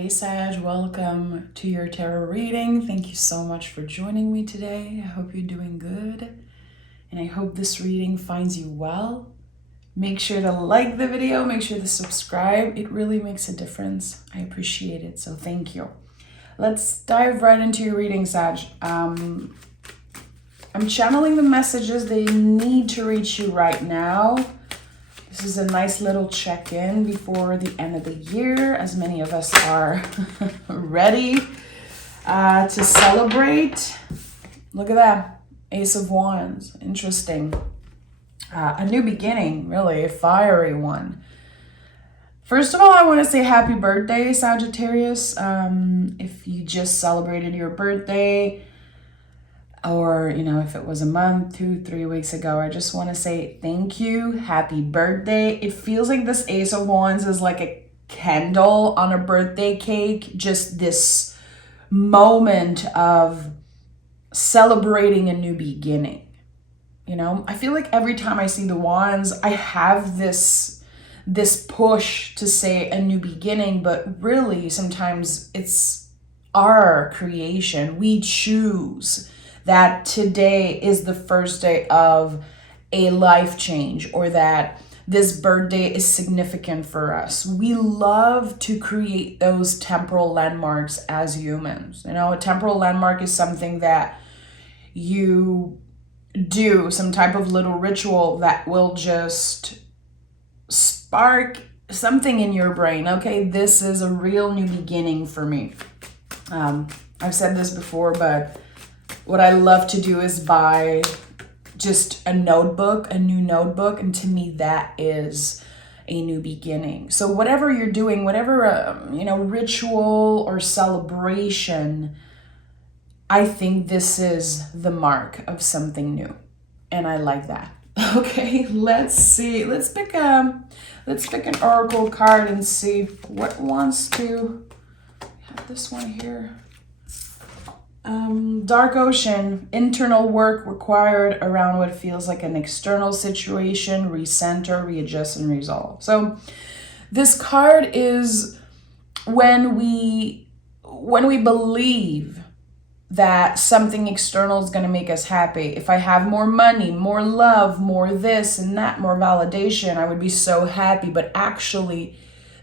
Hey Sag, welcome to your tarot reading. Thank you so much for joining me today. I hope you're doing good and I hope this reading finds you well. Make sure to like the video, make sure to subscribe. It really makes a difference. I appreciate it, so thank you. Let's dive right into your reading, Sag. I'm channeling the messages they need to reach you right now. This is a nice little check-in before the end of the year, as many of us are ready to celebrate. Look at that, Ace of Wands, interesting. A new beginning, really, a fiery one. First of all, I want to say happy birthday, Sagittarius. If you just celebrated your birthday, or, if it was a month, 2-3 weeks ago, I just want to say thank you. Happy birthday. It feels like this Ace of Wands is like a candle on a birthday cake. Just this moment of celebrating a new beginning. I feel like every time I see the wands, I have this push to say a new beginning, but really sometimes it's our creation. We choose that today is the first day of a life change, or that this birthday is significant for us. We love to create those temporal landmarks as humans. A temporal landmark is something that you do, some type of little ritual that will just spark something in your brain. Okay, this is a real new beginning for me. I've said this before, but what I love to do is buy just a new notebook, and to me that is a new beginning. So whatever you're doing, whatever ritual or celebration, I think this is the mark of something new, and I like that. Okay, let's see. Let's pick an oracle card and see what wants to. Have this one here. Dark ocean, internal work required around what feels like an external situation, recenter, readjust, and resolve. So this card is when we believe that something external is going to make us happy. If I have more money, more love, more this and that, more validation, I would be so happy. But actually,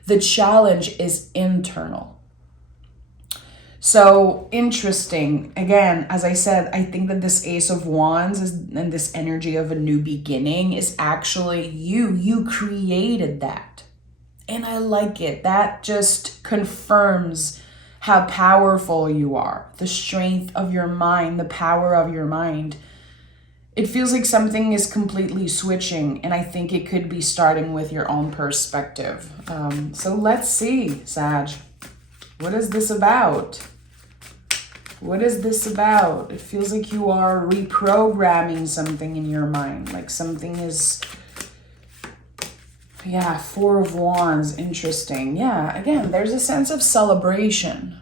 the challenge is internal. So interesting. Again, as I said, I think that this Ace of Wands and this energy of a new beginning is actually you. You created that. And I like it. That just confirms how powerful you are, the strength of your mind, the power of your mind. It feels like something is completely switching, and I think it could be starting with your own perspective. So let's see, Sag. What is this about? What is this about? It feels like you are reprogramming something in your mind, like something is... Yeah, Four of Wands, interesting. Yeah, again, there's a sense of celebration.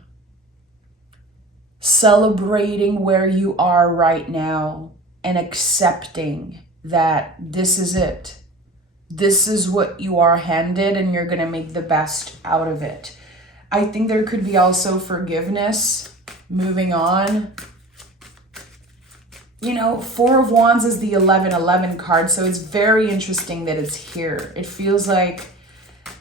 Celebrating where you are right now and accepting that this is it. This is what you are handed, and you're going to make the best out of it. I think there could be also forgiveness, moving on. Four of Wands is the 11-11 card, so it's very interesting that it's here. It feels like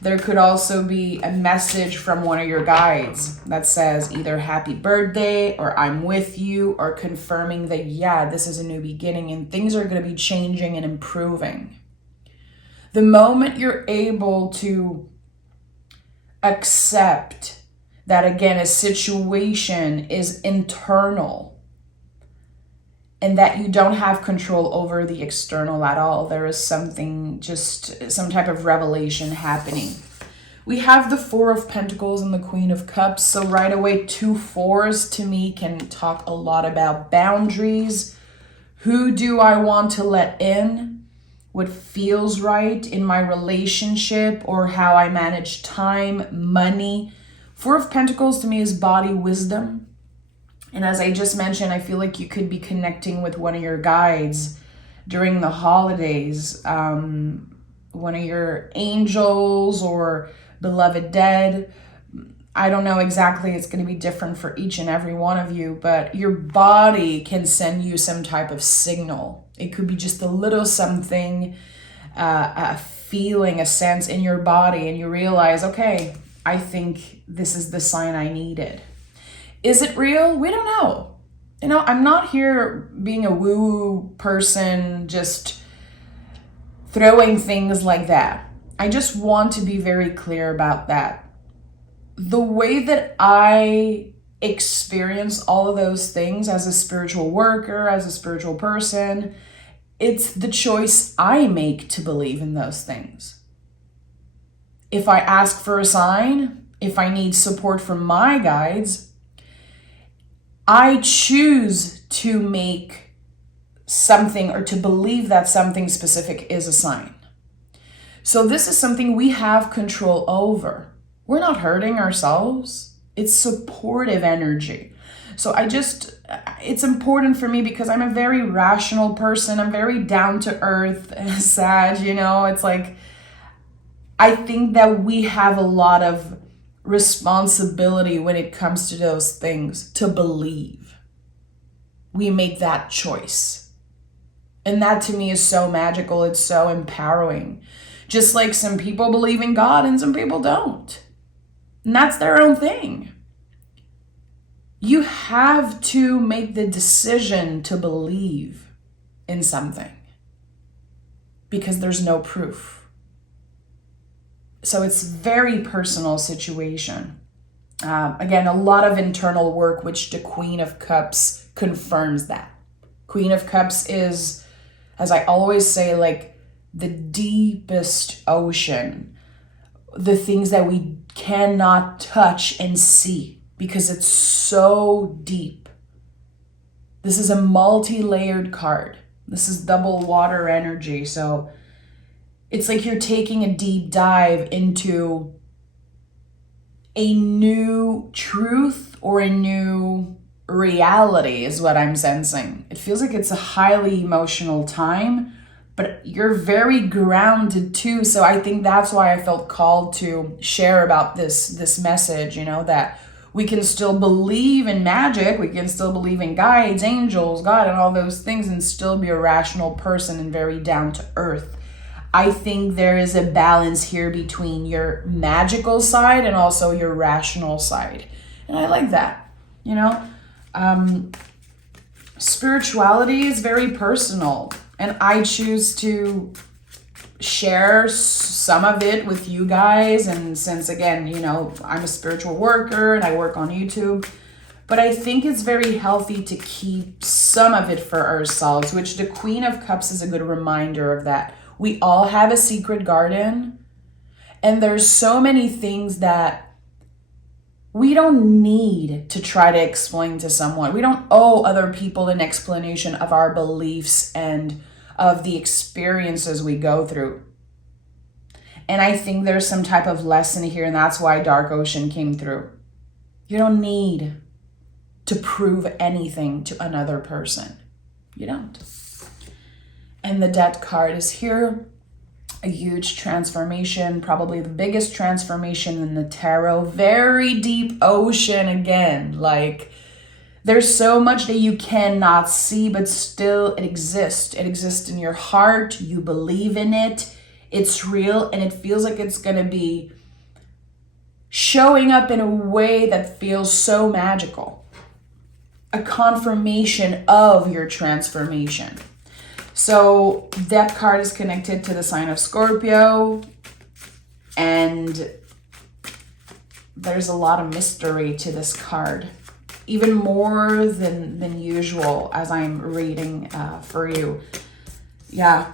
there could also be a message from one of your guides that says either happy birthday or I'm with you, or confirming that, yeah, this is a new beginning and things are going to be changing and improving. The moment you're able to accept that, again, a situation is internal and that you don't have control over the external at all, there is something, just some type of revelation happening. We have the Four of Pentacles and the Queen of Cups. So right away, 2 fours to me can talk a lot about boundaries. Who do I want to let in? What feels right in my relationship, or how I manage time, money. Four of Pentacles to me is body wisdom. And as I just mentioned, I feel like you could be connecting with one of your guides during the holidays. One of your angels or beloved dead. I don't know exactly, it's going to be different for each and every one of you, but your body can send you some type of signal. It could be just a little something, a feeling, a sense in your body, and you realize, okay, I think this is the sign I needed. Is it real? We don't know. You know, I'm not here being a woo-woo person, just throwing things like that. I just want to be very clear about that. The way that I experience all of those things as a spiritual worker, as a spiritual person, it's the choice I make to believe in those things. If I ask for a sign, if I need support from my guides, I choose to make something or to believe that something specific is a sign. So this is something we have control over. We're not hurting ourselves. It's supportive energy. So it's important for me because I'm a very rational person. I'm very down to earth, Sag, you know, it's like, I think that we have a lot of responsibility when it comes to those things to believe. We make that choice. And that to me is so magical. It's so empowering. Just like some people believe in God and some people don't. And that's their own thing. You have to make the decision to believe in something because there's no proof. So it's a very personal situation. Again, a lot of internal work, which the Queen of Cups confirms that. Queen of Cups is, as I always say, like the deepest ocean, the things that we cannot touch and see because it's so deep. This is a multi-layered card. This is double water energy. So it's like you're taking a deep dive into a new truth or a new reality is what I'm sensing. It feels like it's a highly emotional time, but you're very grounded too. So I think that's why I felt called to share about this message, you know, that we can still believe in magic, we can still believe in guides, angels, God, and all those things, and still be a rational person and very down to earth. I think there is a balance here between your magical side and also your rational side. And I like that, you know. Spirituality is very personal. And I choose to share some of it with you guys. And since, again, you know, I'm a spiritual worker and I work on YouTube. But I think it's very healthy to keep some of it for ourselves, which the Queen of Cups is a good reminder of that. We all have a secret garden. And there's so many things that we don't need to try to explain to someone. We don't owe other people an explanation of our beliefs and of the experiences we go through. And I think there's some type of lesson here, and that's why Dark Ocean came through. You don't need to prove anything to another person. You don't. And the Death card is here. A huge transformation, probably the biggest transformation in the tarot. Very deep ocean again. Like, there's so much that you cannot see, but still it exists. It exists in your heart. You believe in it. It's real, and it feels like it's going to be showing up in a way that feels so magical. A confirmation of your transformation. So that card is connected to the sign of Scorpio, and there's a lot of mystery to this card, even more than usual as I'm reading for you. Yeah,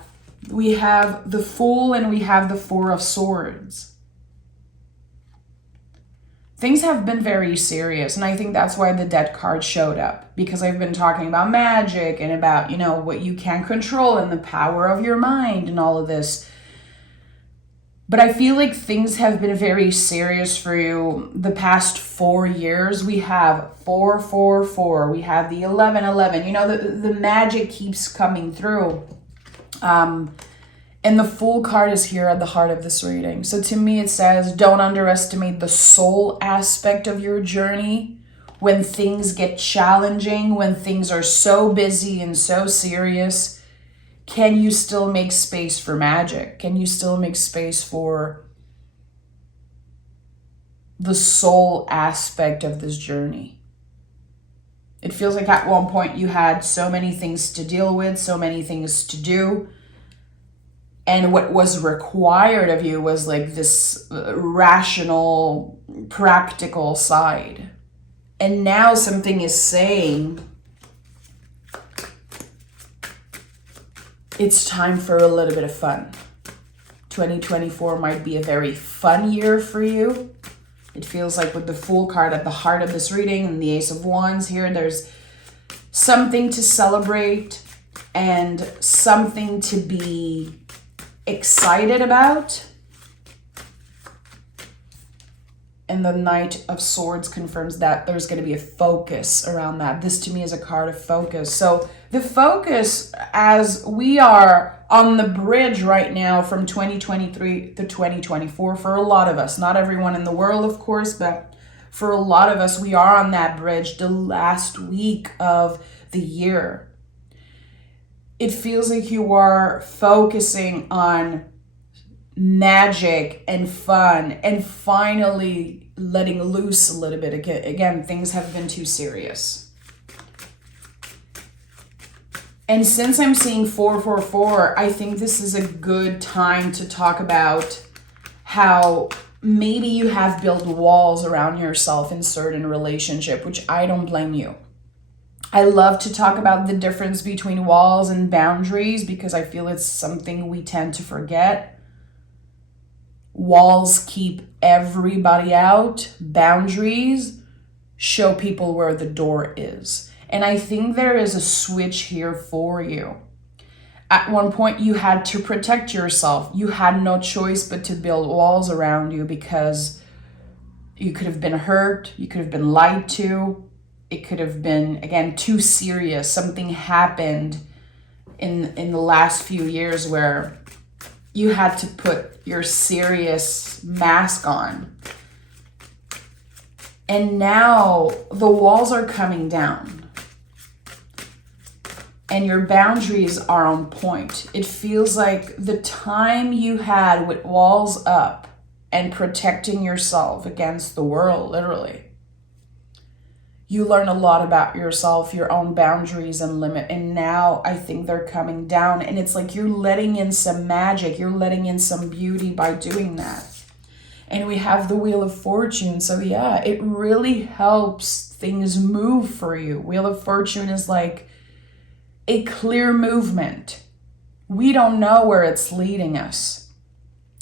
we have the Fool and we have the Four of Swords. Things have been very serious, and I think that's why the Death card showed up, because I've been talking about magic and about, you know, what you can control and the power of your mind and all of this. But I feel like things have been very serious for you the past 4 years. We have 444. We have the 1111. You know, the magic keeps coming through. And And the Fool card is here at the heart of this reading. So to me, it says, don't underestimate the soul aspect of your journey. When things get challenging, when things are so busy and so serious, can you still make space for magic? Can you still make space for the soul aspect of this journey? It feels like at one point you had so many things to deal with, so many things to do. And what was required of you was like this rational, practical side. And now something is saying, it's time for a little bit of fun. 2024 might be a very fun year for you. It feels like with the Fool card at the heart of this reading and the Ace of Wands here, there's something to celebrate and something to be excited about. And the Knight of Swords confirms that there's going to be a focus around that. This to me is a card of focus. So the focus, as we are on the bridge right now from 2023 to 2024, for a lot of us, not everyone in the world, of course, but for a lot of us, we are on that bridge, the last week of the year. It feels like you are focusing on magic and fun and finally letting loose a little bit. Again, things have been too serious. And since I'm seeing 444, I think this is a good time to talk about how maybe you have built walls around yourself in certain relationship, which I don't blame you. I love to talk about the difference between walls and boundaries because I feel it's something we tend to forget. Walls keep everybody out. Boundaries show people where the door is. And I think there is a switch here for you. At one point, you had to protect yourself. You had no choice but to build walls around you because you could have been hurt. You could have been lied to. It could have been, again, too serious. Something happened in the last few years where you had to put your serious mask on. And now the walls are coming down. And your boundaries are on point. It feels like the time you had with walls up and protecting yourself against the world, literally, you learn a lot about yourself, your own boundaries and limit. And now I think they're coming down. And it's like you're letting in some magic. You're letting in some beauty by doing that. And we have the Wheel of Fortune. So yeah, it really helps things move for you. Wheel of Fortune is like a clear movement. We don't know where it's leading us.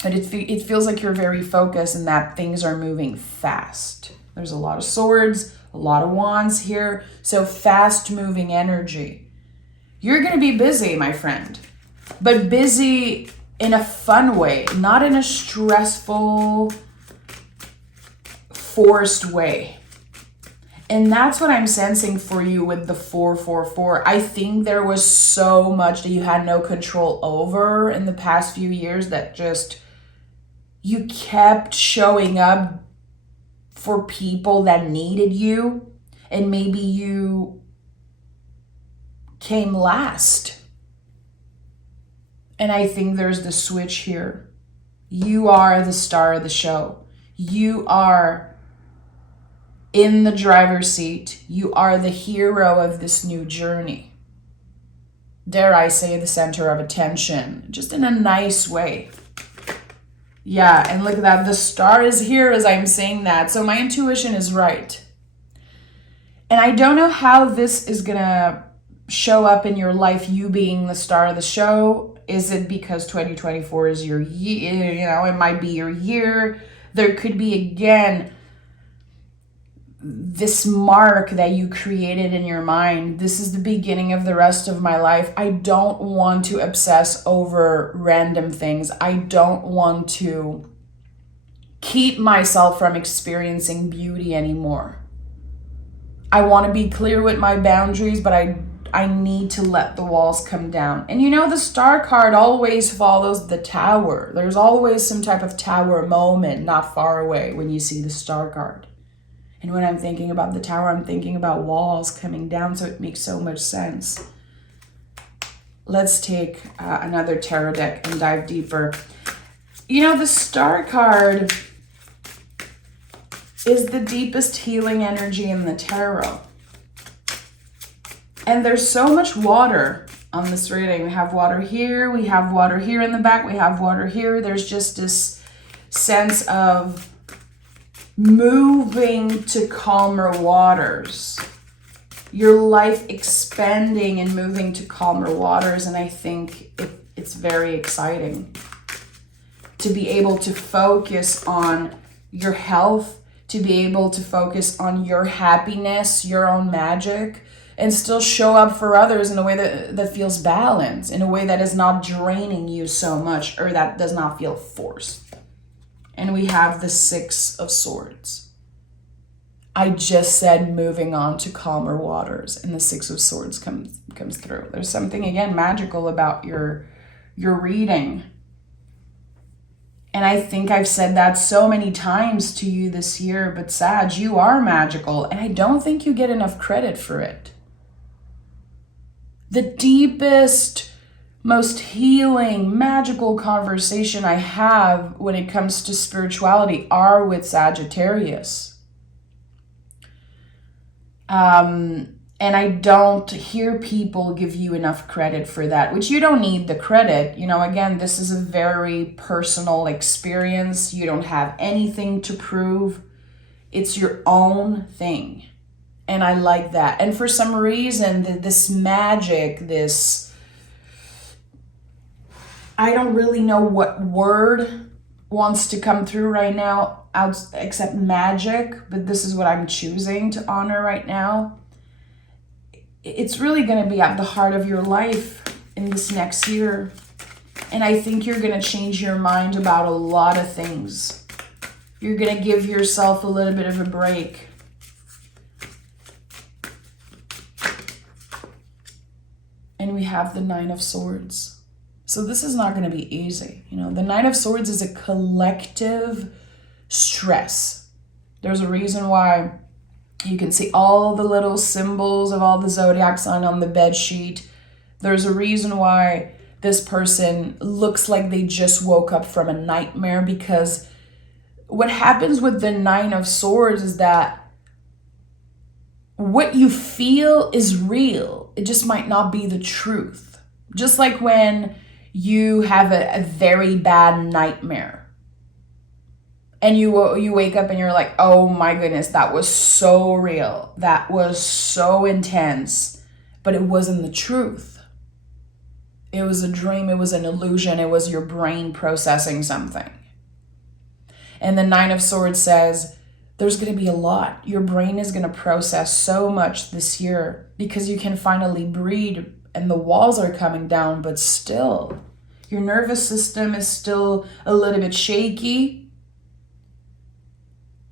But it feels like you're very focused and that things are moving fast. There's a lot of swords, a lot of wands here. So fast moving energy. You're going to be busy, my friend. But busy in a fun way, not in a stressful, forced way. And that's what I'm sensing for you with the 444. I think there was so much that you had no control over in the past few years that just you kept showing up for people that needed you, and maybe you came last. And I think there's the switch here. You are the star of the show. You are in the driver's seat. You are the hero of this new journey. Dare I say the center of attention, just in a nice way. Yeah, and look at that. The star is here as I'm saying that. So my intuition is right. And I don't know how this is going to show up in your life, you being the star of the show. Is it because 2024 is your year? You know, it might be your year. There could be, again, this mark that you created in your mind. This is the beginning of the rest of my life. I don't want to obsess over random things. I don't want to keep myself from experiencing beauty anymore. I want to be clear with my boundaries, but I I need to let the walls come down. And you know, the Star card always follows the Tower. There's always some type of Tower moment not far away when you see the Star card. And when I'm thinking about the Tower, I'm thinking about walls coming down, so it makes so much sense. Let's take another tarot deck and dive deeper. You know, the Star card is the deepest healing energy in the tarot. And there's so much water on this reading. We have water here, we have water here in the back, we have water here. There's just this sense of moving to calmer waters. Your life expanding and moving to calmer waters. And I think it's very exciting to be able to focus on your health, to be able to focus on your happiness, your own magic, and still show up for others in a way that feels balanced, in a way that is not draining you so much, or that does not feel forced. And we have the Six of Swords. I just said moving on to calmer waters, and the Six of Swords comes through. There's something, again, magical about your reading. And I think I've said that so many times to you this year, but Sag, you are magical, and I don't think you get enough credit for it. The deepest, most healing, magical conversation I have when it comes to spirituality are with Sagittarius. And I don't hear people give you enough credit for that, which you don't need the credit. You know, again, this is a very personal experience. You don't have anything to prove. It's your own thing. And I like that. And for some reason, this magic, I don't really know what word wants to come through right now, except magic, but this is what I'm choosing to honor right now. It's really going to be at the heart of your life in this next year. And I think you're going to change your mind about a lot of things. You're going to give yourself a little bit of a break. And we have the Nine of Swords. So this is not going to be easy. You know, the Nine of Swords is a collective stress. There's a reason why you can see all the little symbols of all the zodiac sign on the bed sheet. There's a reason why this person looks like they just woke up from a nightmare, because what happens with the Nine of Swords is that what you feel is real. It just might not be the truth. Just like when you have a very bad nightmare and you wake up and you're like, oh my goodness, that was so real. That was so intense, but it wasn't the truth. It was a dream. It was an illusion. It was your brain processing something. And the Nine of Swords says, there's going to be a lot. Your brain is going to process so much this year because you can finally breathe and the walls are coming down, but still, your nervous system is still a little bit shaky.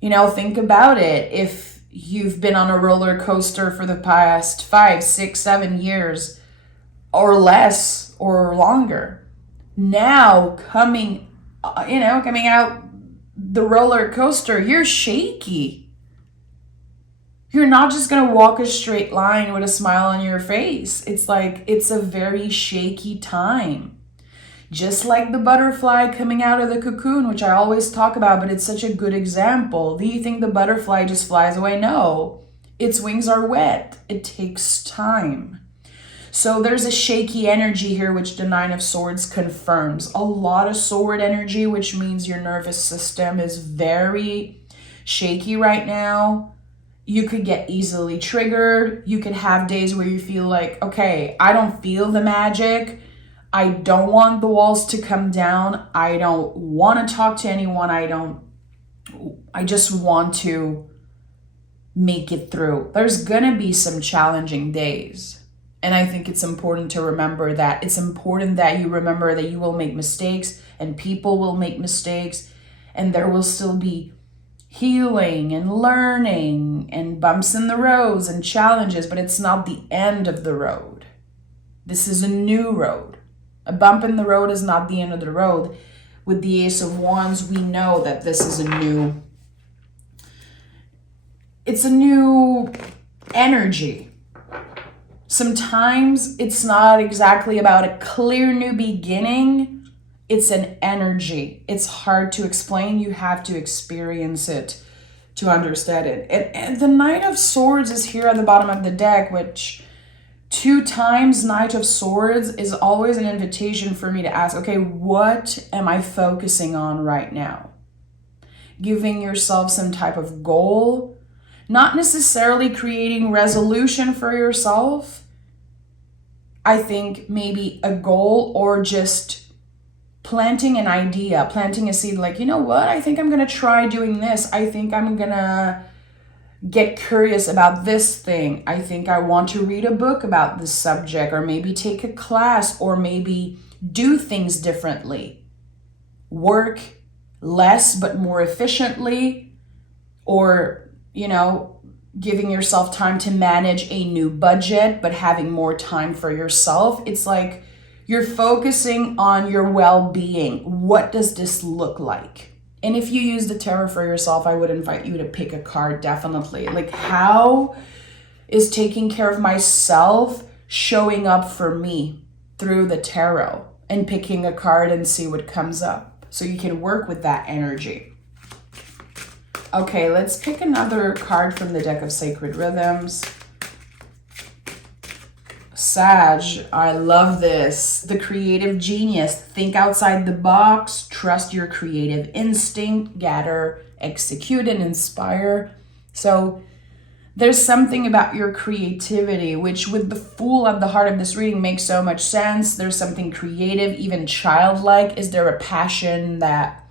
You know, think about it. If you've been on a roller coaster for the past 5, 6, 7 years or less or longer, now coming out the roller coaster, you're shaky. You're not just going to walk a straight line with a smile on your face. It's like, it's a very shaky time. Just like the butterfly coming out of the cocoon, which I always talk about, but it's such a good example. Do you think the butterfly just flies away? No, its wings are wet. It takes time. So there's a shaky energy here, which the Nine of Swords confirms. A lot of sword energy, which means your nervous system is very shaky right now. You could get easily triggered. You could have days where you feel like, okay, I don't feel the magic. I don't want the walls to come down. I don't want to talk to anyone. I just want to make it through. There's gonna be some challenging days. And I think it's important to remember that. It's important that you remember that you will make mistakes and people will make mistakes, and there will still be healing and learning and bumps in the roads and challenges, but it's not the end of the road. This is a new road. A bump in the road is not the end of the road. With the Ace of Wands, we know that this is it's a new energy. Sometimes it's not exactly about a clear new beginning. It's an energy. It's hard to explain. You have to experience it to understand it. And the Knight of Swords is here at the bottom of the deck, which 2 times Knight of Swords is always an invitation for me to ask, okay, what am I focusing on right now? Giving yourself some type of goal, not necessarily creating resolution for yourself. I think maybe a goal, or just planting an idea, planting a seed, like, you know what, I think I'm going to try doing this. I think I'm going to get curious about this thing. I think I want to read a book about this subject, or maybe take a class, or maybe do things differently. Work less but more efficiently, or, giving yourself time to manage a new budget, but having more time for yourself. It's like you're focusing on your well-being. What does this look like? And if you use the tarot for yourself, I would invite you to pick a card, definitely. Like, how is taking care of myself showing up for me through the tarot? And picking a card and see what comes up, so you can work with that energy. Okay, let's pick another card from the deck of Sacred Rhythms. Sag, I love this. The creative genius. Think outside the box. Trust your creative instinct. Gather, execute, and inspire. So there's something about your creativity, which with the Fool at the heart of this reading makes so much sense. There's something creative, even childlike. Is there a passion that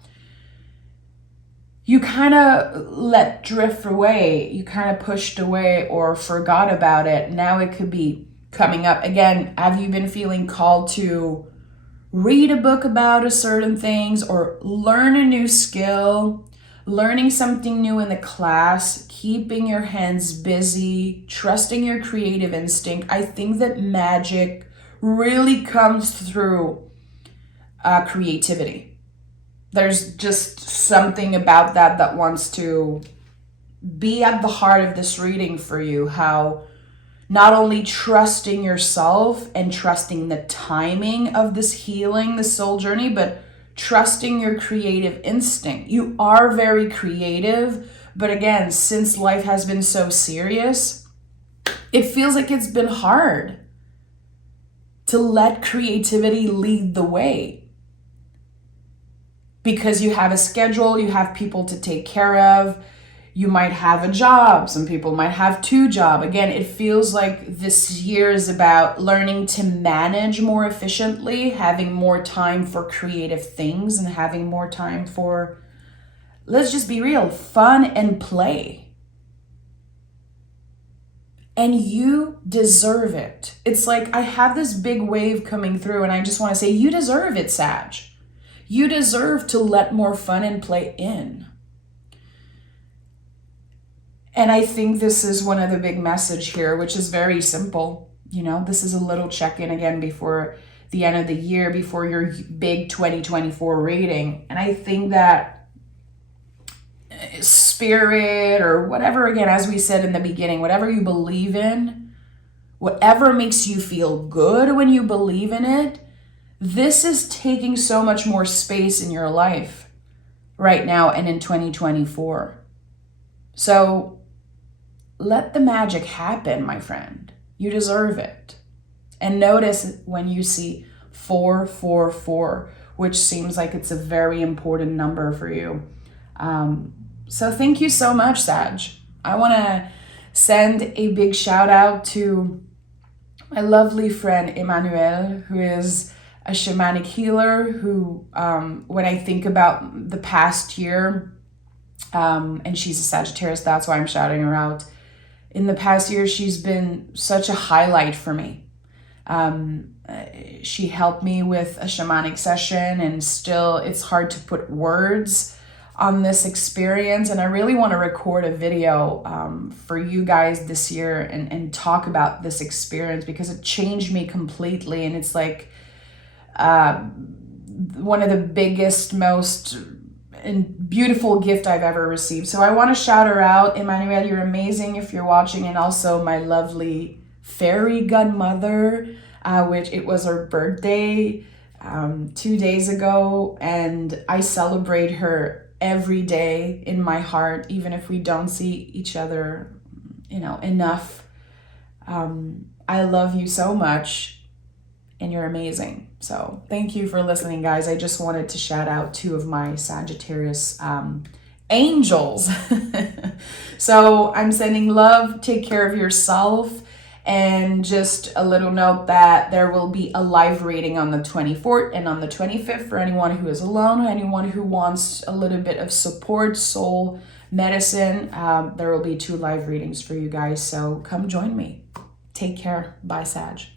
you kind of let drift away, you kind of pushed away or forgot about it? Now it could be coming up again. Have you been feeling called to read a book about a certain things, or learn a new skill, learning something new in the class, keeping your hands busy, trusting your creative instinct? I think that magic really comes through creativity. There's just something about that wants to be at the heart of this reading for you. How not only trusting yourself and trusting the timing of this healing, the soul journey, but trusting your creative instinct. You are very creative, but again, since life has been so serious, it feels like it's been hard to let creativity lead the way. Because you have a schedule, you have people to take care of, you might have a job, some people might have 2 jobs. Again, it feels like this year is about learning to manage more efficiently, having more time for creative things, and having more time for, let's just be real, fun and play. And you deserve it. It's like I have this big wave coming through, and I just want to say, you deserve it, Sag. You deserve to let more fun and play in. And I think this is one of the big message here, which is very simple. This is a little check-in again before the end of the year, before your big 2024 reading. And I think that spirit, or whatever, again, as we said in the beginning, whatever you believe in, whatever makes you feel good when you believe in it, this is taking so much more space in your life right now and in 2024. So let the magic happen, my friend. You deserve it. And notice when you see 444, which seems like it's a very important number for you. So thank you so much, Sag. I want to send a big shout out to my lovely friend Emmanuel, who is a shamanic healer who, when I think about the past year, and she's a Sagittarius, that's why I'm shouting her out. In the past year, she's been such a highlight for me. She helped me with a shamanic session, and still it's hard to put words on this experience, and I really want to record a video for you guys this year and talk about this experience, because it changed me completely, and it's like one of the biggest, most beautiful gift I've ever received. So I want to shout her out. Emmanuel, you're amazing if you're watching, and also my lovely fairy godmother, which it was her birthday 2 days ago, and I celebrate her every day in my heart, even if we don't see each other, enough. I love you so much, and you're amazing. So thank you for listening, guys. I just wanted to shout out 2 of my Sagittarius angels. So I'm sending love. Take care of yourself. And just a little note that there will be a live reading on the 24th and on the 25th for anyone who is alone, anyone who wants a little bit of support, soul medicine. There will be 2 live readings for you guys. So come join me. Take care. Bye, Sag.